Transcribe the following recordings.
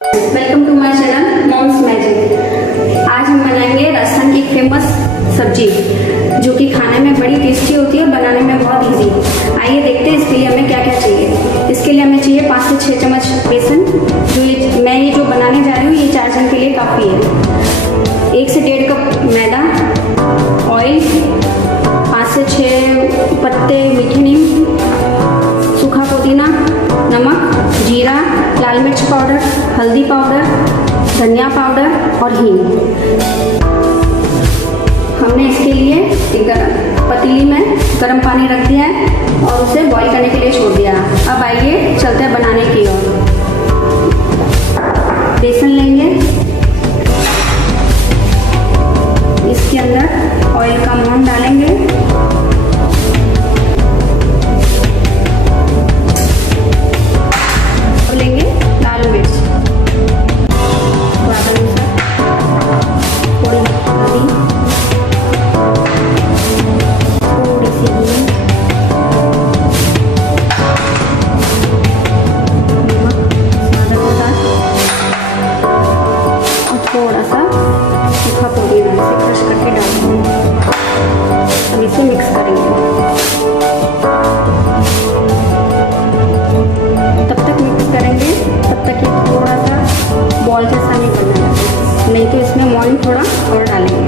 Welcome to my channel mom's magic. आज हम बनाएंगे राजस्थान की फेमस सब्जी जो कि खाने में बड़ी टेस्टी होती है और बनाने में बहुत इजी। आइए देखते हैं इसके लिए हमें क्या क्या चाहिए। इसके लिए हमें चाहिए 5 से 6 चम्मच बेसन। मैं ये जो बनाने जा रही हूँ ये 4 जन के लिए काफ़ी है। 1 से 1.5 कप मैदा, ऑयल, 5 से 6 पत्ते मीठे नीम, सूखा पुदीना, नमक, जीरा, लाल मिर्च पाउडर, हल्दी पाउडर, धनिया पाउडर और हींग। हमने इसके लिए एक पतीली में गर्म पानी रख दिया है और उसे बॉईल करने के लिए छोड़ दिया। अब आइए चलते हैं बनाने की ओर। बेसन लेंगे, इसके अंदर ऑयल का मोहन डालेंगे, लेंगे लाल मिर्च, स्वाद अनुसार, थोड़ी हल्दी, थोड़ी सी हींग, नमक स्वाद अनुसार और थोड़ा सा सूखा पुदीना इसे क्रश करके डाल देंगे। अब इसे मिक्स करेंगे। करेंगे तब तक ये थोड़ा सा बॉल जैसा नहीं बनना है, नहीं तो इसमें मोइन थोड़ा और डालेंगे।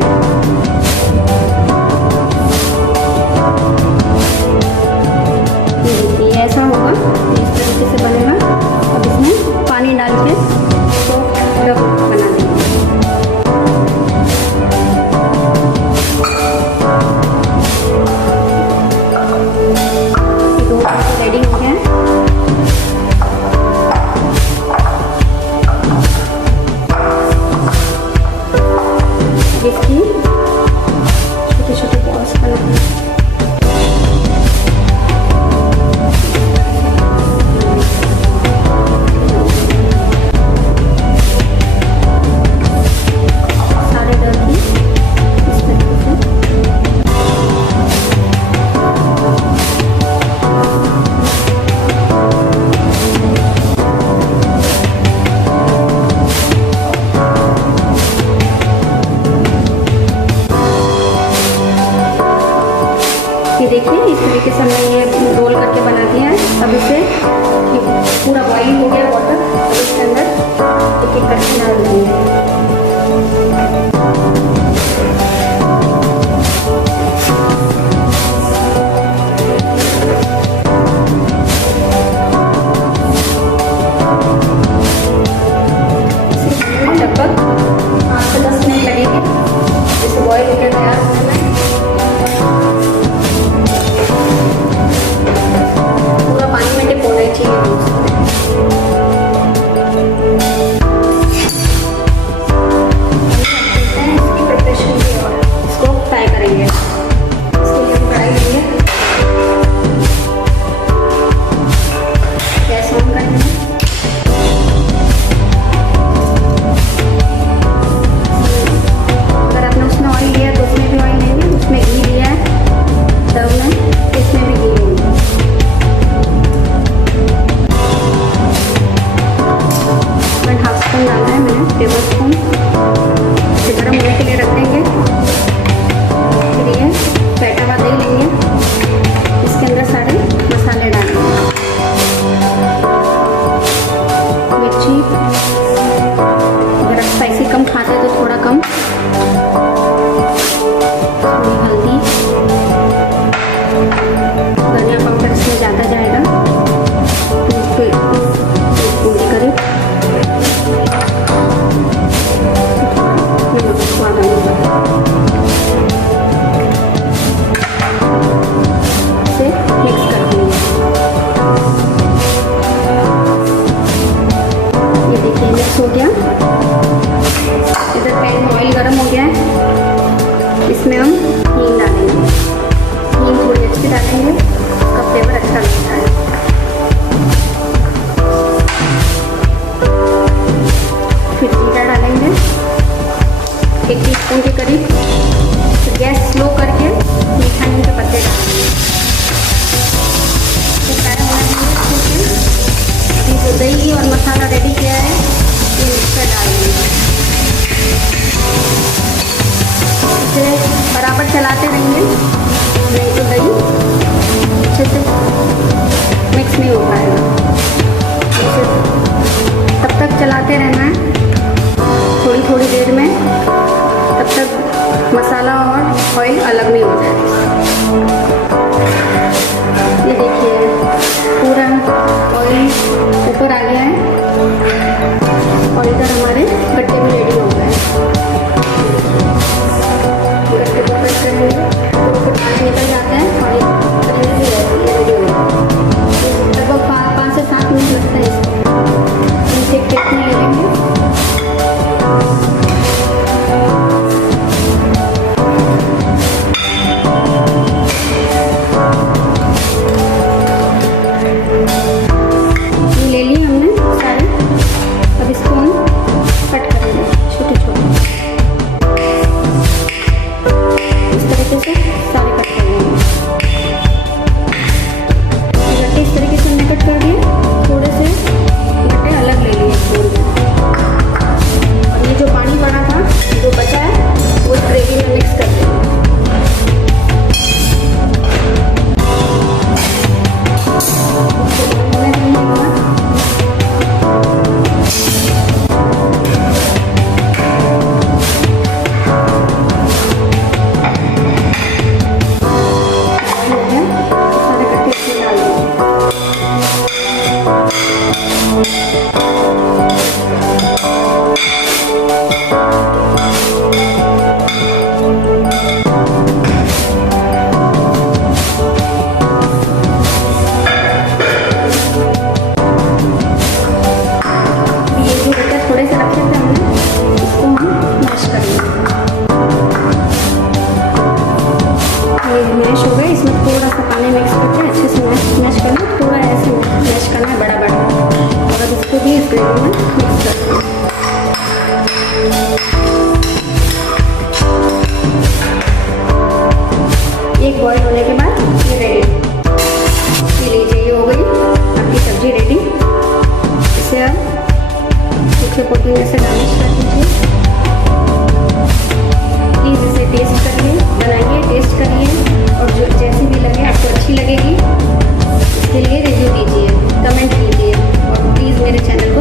ये ऐसा होगा, इस तरीके से बनेगा। अब इसमें पानी डाल के तो रब बना देंगे। ये 2 रेडी हो गया। इसकी छोटे छोटे बॉल्स बनाना। सारे डर की इस तरीके से देखिए, इस तरीके से हमने ये रोल करके बना दिया है। अब इसे पूरा बॉइल हो गया वाटर, अब इसके अंदर एक एक करके डाल देंगे। लगभग 8 से 10 मिनट लगेंगे इसे बॉइल होकर तैयार होने में। पूरा पानी में डिप होना चाहिए। इसकी प्रिपरेशन की और इसको फ्राई करेंगे। इसके लिए फ्राई लेंगे, गैस ऑन करेंगे। अगर आपने उसमें ऑयल लिया तो उसमें भी ऑयल लेंगे, उसमें घी लिया है तब में इसमें भी घी लेंगे। 1/2 स्पून डालना है मैंने, टेबल स्पून। इसे गर्म होने के लिए रख देंगे। फिर ये फेंटा हुआ दही लेंगे, इसके अंदर सारे मसाले डालेंगे। मिर्ची, अगर आप स्पाइसी कम खाते हैं तो थोड़ा कम, थोड़ी हल्दी, धनिया पाउडर इसमें ज़्यादा जाएगा तो उसको करीब, नमक स्वाद अनुसार। इसे मिक्स कर देंगे। ये देखिए मिक्स हो गया। इधर पैन में ऑयल गर्म हो गया है, इसमें हम हींग डालेंगे। हींग थोड़ी अच्छी डालेंगे, उसका फ्लेवर अच्छा लगता है। फिर जीरा डालेंगे 1 टीस्पून के करीब। फिर गैस स्लो करके मीठा नीम के पत्ते डालेंगे। तो फ्राई होना चाहिए। जो दही और मसाला रेडी किया है ये चलाते रहना है थोड़ी थोड़ी देर में, तब तक मसाला और ऑयल अलग नहीं हो जाए। ये देखिए पूरा ऑयल ऊपर आ गया है और इधर हमारे गट्टे भी रेडी हो गए हैं। गट्टे को कट करेंगे तो पानी निकल जाता है और ये तकलीफ भी रहती है रेडी हो। लगभग 5 से 7 मिनट लगता है इसको। इसे एक प्लेट में ले लेंगे। ले लिए हमने सारे, अब इसको हम कट करेंगे छोटे छोटे, इस तरीके से सारे कट कर लेंगे। गट्टे इस तरीके से हमने कट कर दिए, थोड़े से गट्टे अलग ले लिए छोड़ के। और ये जो पानी पड़ा था जो बचा है वो ग्रेवी में मिक्स कर देंगे। थोड़े से रखे थे हमने, इसको हम मैश करेंगे। ये मैश हो गए, इसमें थोड़ा सा पानी मिक्स करके अच्छे से मैश करना, थोड़ा ऐसे मैश करना है बड़ा बड़ा, और इसको भी इस ग्रेवी में मिक्स करना है। एक बॉईल होने के बाद